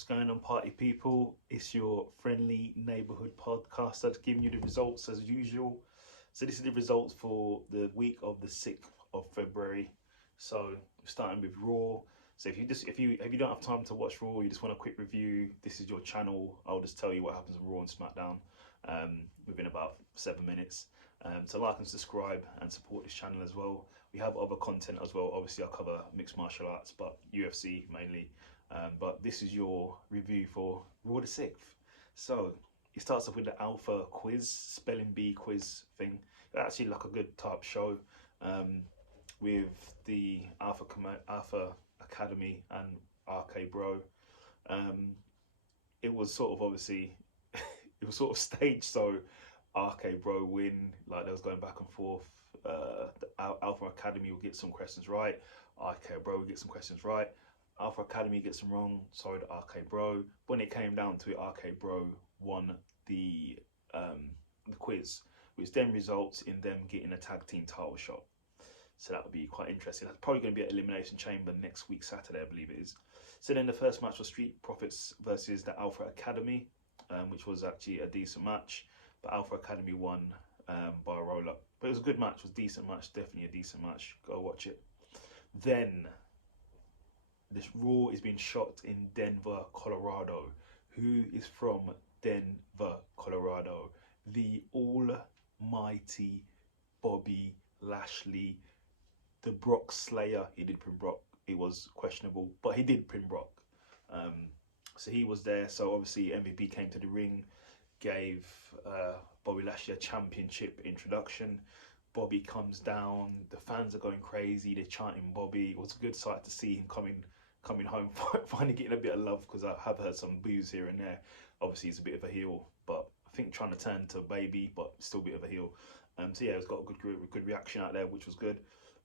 What's going on, party people? It's your friendly neighborhood podcast that's giving you the results as usual. So this is the results for the week of the 6th of February. So we're starting with Raw. So if you don't have time to watch Raw, you just want a quick review, this is your channel. I'll just tell you what happens on Raw and Smackdown within about 7 minutes. So like and subscribe and support this channel as well. We have other content as well. Obviously, I cover mixed martial arts, but UFC mainly. But this is your review for Raw the 6th. So it starts off with the Alpha quiz, spelling bee quiz thing. Actually, like a good type show with the Alpha Academy and RK Bro. It was sort of obviously it was sort of staged so RK Bro win, like they was going back and forth. The Alpha Academy will get some questions right, RK Bro will get some questions right. Alpha Academy gets them wrong, sorry to RK Bro. When it came down to it, RK Bro won the quiz, which then results in them getting a tag team title shot. So that would be quite interesting. That's probably going to be at Elimination Chamber next week, Saturday, I believe it is. So then the first match was Street Profits versus the Alpha Academy, which was actually a decent match. But Alpha Academy won by a roll-up. But it was a good match, it was a decent match, definitely a decent match. Go watch it. Then this Raw is being shot in Denver, Colorado. Who is from Denver, Colorado? The almighty Bobby Lashley, the Brock Slayer. He did pin Brock. It was questionable, but he did pin Brock. So he was there. So obviously MVP came to the ring, gave Bobby Lashley a championship introduction. Bobby comes down. The fans are going crazy. They're chanting Bobby. It was a good sight to see him coming home, finally getting a bit of love, because I have heard some boos here and there. Obviously he's a bit of a heel, but I think trying to turn to baby, but still a bit of a heel. So yeah, it's got a good reaction out there, which was good.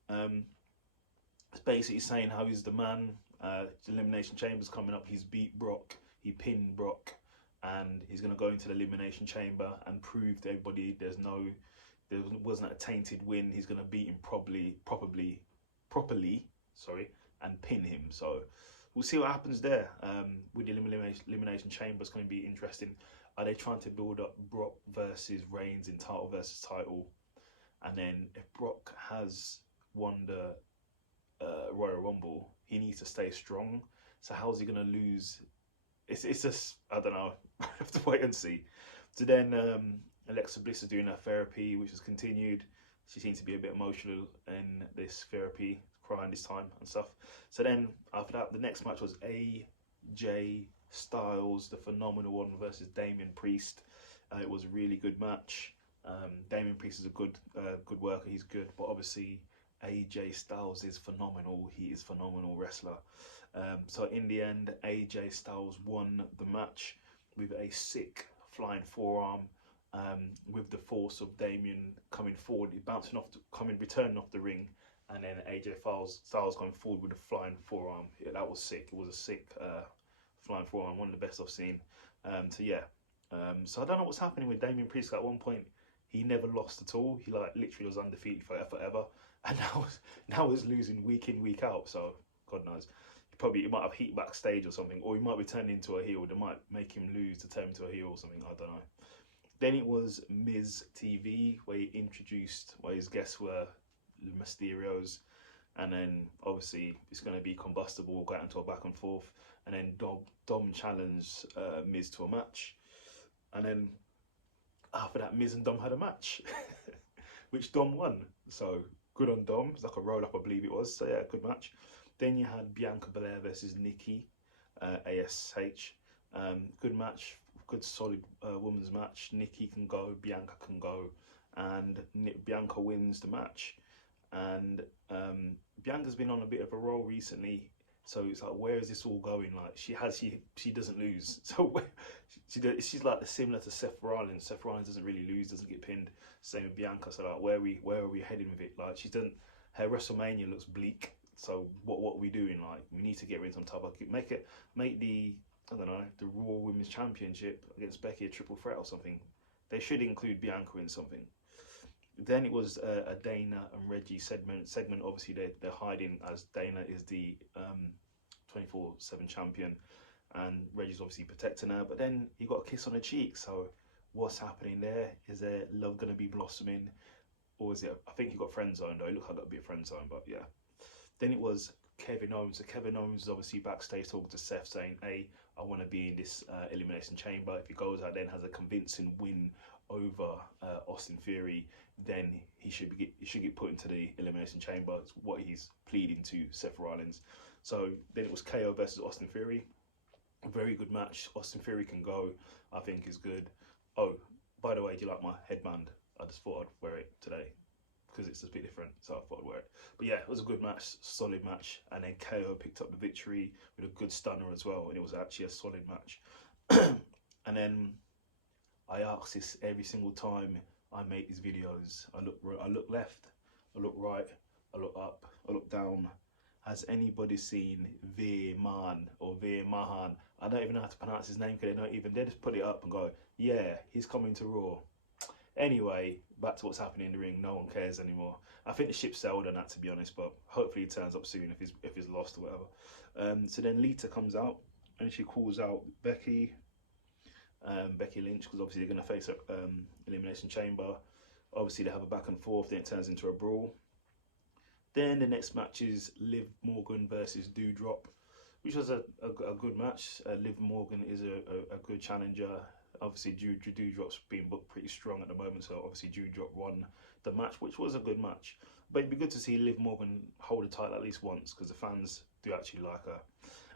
It's basically saying how he's the man. The Elimination Chamber's coming up. He's beat Brock, he pinned Brock, and he's going to go into the Elimination Chamber and prove to everybody there wasn't a tainted win. He's going to beat him properly, and pin him. So we'll see what happens there. With the Elimination Chamber, it's going to be interesting. Are they trying to build up Brock versus Reigns in title versus title? And then if Brock has won the Royal Rumble, he needs to stay strong. So how's he going to lose? It's just, I don't know. I have to wait and see. So then Alexa Bliss is doing her therapy, which has continued. She seems to be a bit emotional in this therapy, crying this time and stuff. So then after that, the next match was AJ Styles, the Phenomenal One, versus Damian Priest. It was a really good match. Damian Priest is a good worker. He's good, but obviously AJ Styles is phenomenal. He is a phenomenal wrestler. So in the end, AJ Styles won the match with a sick flying forearm. With the force of Damian coming forward, returning off the ring, and then AJ Styles going forward with a flying forearm. Yeah, that was sick. It was a sick flying forearm, one of the best I've seen. So yeah, so I don't know what's happening with Damian Priest. At one point, he never lost at all. He like literally was undefeated forever, and now he's losing week in, week out. So God knows, he might have heat backstage or something, or he might be turned into a heel. They might make him lose to turn him into a heel or something. I don't know. Then it was Miz TV, where he introduced, where his guests were Mysterios, and then obviously it's going to be combustible, got into a back and forth, and then Dom challenged Miz to a match, and then after that Miz and Dom had a match, which Dom won. So good on Dom. It's like a roll up, I believe it was. So yeah, good match. Then you had Bianca Belair versus Nikki ASH. Good match. Good solid women's match. Nikki can go, Bianca can go, and Bianca wins the match. And Bianca's been on a bit of a roll recently, so it's like, where is this all going? Like she doesn't lose, so she's like similar to Seth Rollins. Seth Rollins doesn't really lose, doesn't get pinned. Same with Bianca. So like, where are we heading with it? Like her WrestleMania looks bleak. So what are we doing? Like, we need to get her in some type of make the, I don't know, the Raw Women's Championship against Becky a triple threat or something. They should include Bianca in something. Then it was a Dana and Reggie segment. Obviously, they're hiding as Dana is the 24/7 champion, and Reggie's obviously protecting her, but then he got a kiss on the cheek. So what's happening there? Is there love gonna be blossoming, or is it? I think he got friend zoned though. It looked like that'd be a friend zone, but yeah. Then it was Kevin Owens. So Kevin Owens is obviously backstage talking to Seth, saying, "Hey, I want to be in this elimination chamber. If he goes out then has a convincing win over Austin Theory, then he should get put into the elimination chamber." It's what he's pleading to Seth Rollins. So then it was KO versus Austin Theory. A very good match. Austin Theory can go. I think is good. Oh, by the way, do you like my headband? I just thought I'd wear it today because it's a bit different, so I thought I'd wear it. But yeah, it was a good match, solid match, and then KO picked up the victory with a good stunner as well, and it was actually a solid match. And then I ask this every single time I make these videos. I look left, I look right, I look up, I look down. Has anybody seen Veer Mahan or Veer Mahan? I don't even know how to pronounce his name because they just put it up and go, yeah, he's coming to Raw. Anyway, back to what's happening in the ring. No one cares anymore. I think the ship sailed on that, to be honest, but hopefully he turns up soon if he's lost or whatever. So then Lita comes out and she calls out Becky Lynch, because obviously they're going to face an Elimination Chamber. Obviously they have a back and forth, then it turns into a brawl. Then the next match is Liv Morgan versus Dewdrop, which was a good match. Liv Morgan is a good challenger. Obviously Dewdrop's been booked pretty strong at the moment, so obviously Dewdrop won the match, which was a good match. But it'd be good to see Liv Morgan hold the title at least once, because the fans do actually like her.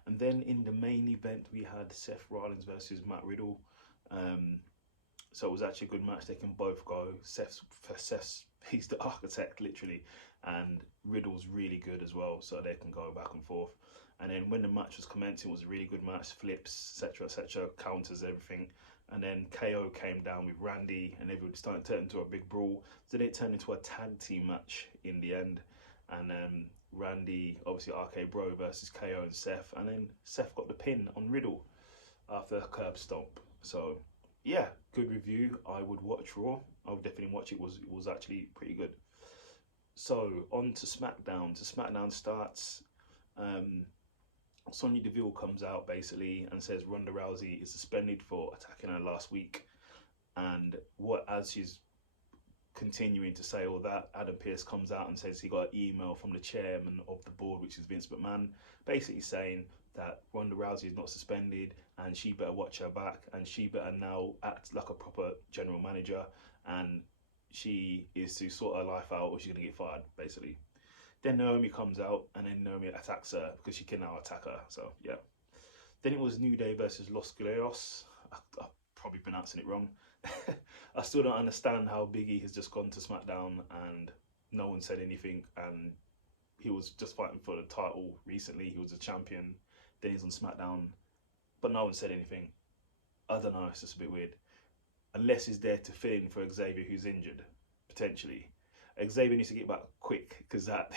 And then in the main event we had Seth Rollins versus Matt Riddle. So it was actually a good match. They can both go. Seth's he's the architect literally, and Riddle's really good as well, so they can go back and forth. And then when the match was commencing, it was a really good match, flips, etc., counters, everything. And then KO came down with Randy, and everybody started to turn into a big brawl. So then it turned into a tag team match in the end. And Randy, obviously RK Bro versus KO and Seth. And then Seth got the pin on Riddle after a curb stomp. So yeah, good review. I would watch Raw. I would definitely watch it. It was actually pretty good. So on to SmackDown. SmackDown starts. Sonya Deville comes out basically and says Ronda Rousey is suspended for attacking her last week, and as she's continuing to say all that, Adam Pearce comes out and says he got an email from the chairman of the board, which is Vince McMahon, basically saying that Ronda Rousey is not suspended and she better watch her back, and she better now act like a proper general manager, and she is to sort her life out or she's going to get fired basically. Then Naomi comes out, and then Naomi attacks her because she can now attack her. So yeah. Then it was New Day versus Los Guerreros. I'm probably pronouncing it wrong. I still don't understand how Big E has just gone to SmackDown and no one said anything. And he was just fighting for the title recently. He was a champion. Then he's on SmackDown, but no one said anything. I don't know. It's just a bit weird. Unless he's there to fill in for Xavier, who's injured potentially. Xavier needs to get back quick, because that,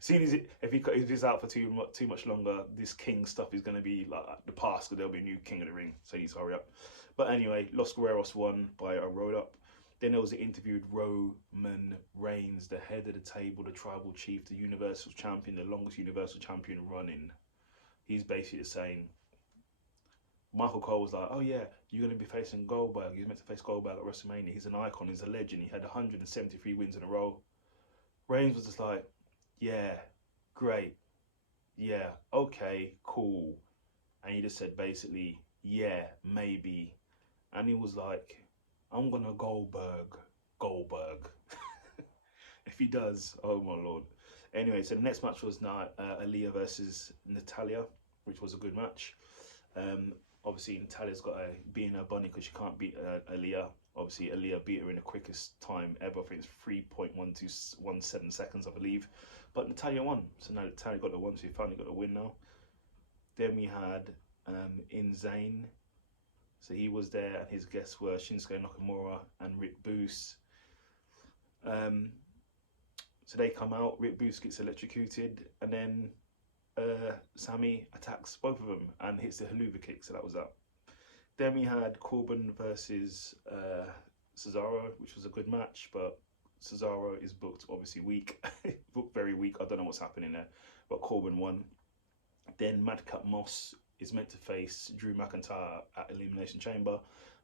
soon as if he's out for too much longer, this King stuff is going to be like the past, because there'll be a new King of the Ring, so he needs to hurry up. But anyway, Los Guerreros won by a roll up. Then there was an interviewed Roman Reigns, the head of the table, the tribal chief, the Universal Champion, the longest Universal Champion running. He's basically saying, Michael Cole was like, oh yeah, you're going to be facing Goldberg. He's meant to face Goldberg at WrestleMania. He's an icon. He's a legend. He had 173 wins in a row. Reigns was just like, yeah, great. Yeah, okay, cool. And he just said basically, yeah, maybe. And he was like, I'm going to Goldberg. If he does, oh my Lord. Anyway, so the next match was Aaliyah versus Natalya, which was a good match. Obviously, Natalya's got to be in her bunny because she can't beat Aaliyah. Obviously, Aaliyah beat her in the quickest time ever. I think it's 3.1217 seconds, I believe. But Natalya won. So now Natalya got the one, so she finally got a win now. Then we had Zayn. So he was there, and his guests were Shinsuke Nakamura and Rick Boost. So they come out, Rick Boost gets electrocuted, and then Sammy attacks both of them and hits the haluva kick, so that was that. Then we had Corbin versus Cesaro, which was a good match, but Cesaro is booked obviously weak, booked very weak. I don't know what's happening there, but Corbin won. Then Madcap Moss is meant to face Drew McIntyre at Elimination Chamber,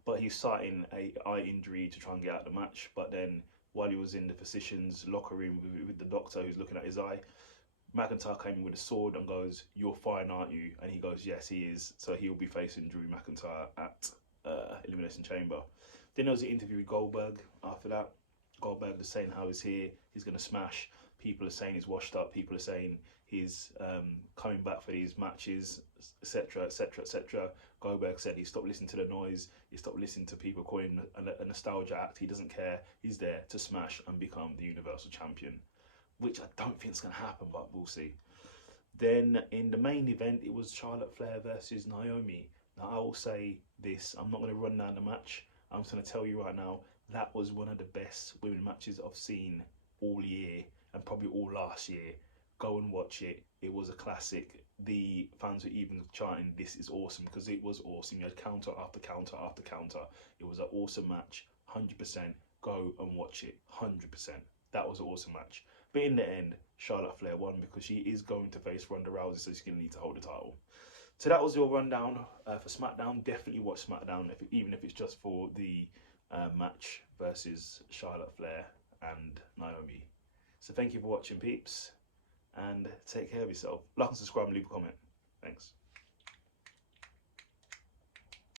but he's citing a eye injury to try and get out of the match. But then while he was in the physician's locker room with the doctor who's looking at his eye, McIntyre came in with a sword and goes, "You're fine, aren't you?" And he goes, "Yes, he is." So he'll be facing Drew McIntyre at Elimination Chamber. Then there was an interview with Goldberg after that. Goldberg was saying how he's here, he's going to smash. People are saying he's washed up. People are saying he's coming back for these matches, etc., etc., etc. Goldberg said he stopped listening to the noise. He stopped listening to people calling him a nostalgia act. He doesn't care. He's there to smash and become the Universal Champion, which I don't think is going to happen, but we'll see. Then in the main event, it was Charlotte Flair versus Naomi. Now, I will say this. I'm not going to run down the match. I'm just going to tell you right now, that was one of the best women matches I've seen all year and probably all last year. Go and watch it. It was a classic. The fans were even chanting, "This is awesome," because it was awesome. You had counter after counter after counter. It was an awesome match, 100%. Go and watch it, 100%. That was an awesome match. But in the end, Charlotte Flair won because she is going to face Ronda Rousey, so she's going to need to hold the title. So that was your rundown for SmackDown. Definitely watch SmackDown, even if it's just for the match versus Charlotte Flair and Naomi. So thank you for watching, peeps, and take care of yourself. Like and subscribe and leave a comment. Thanks.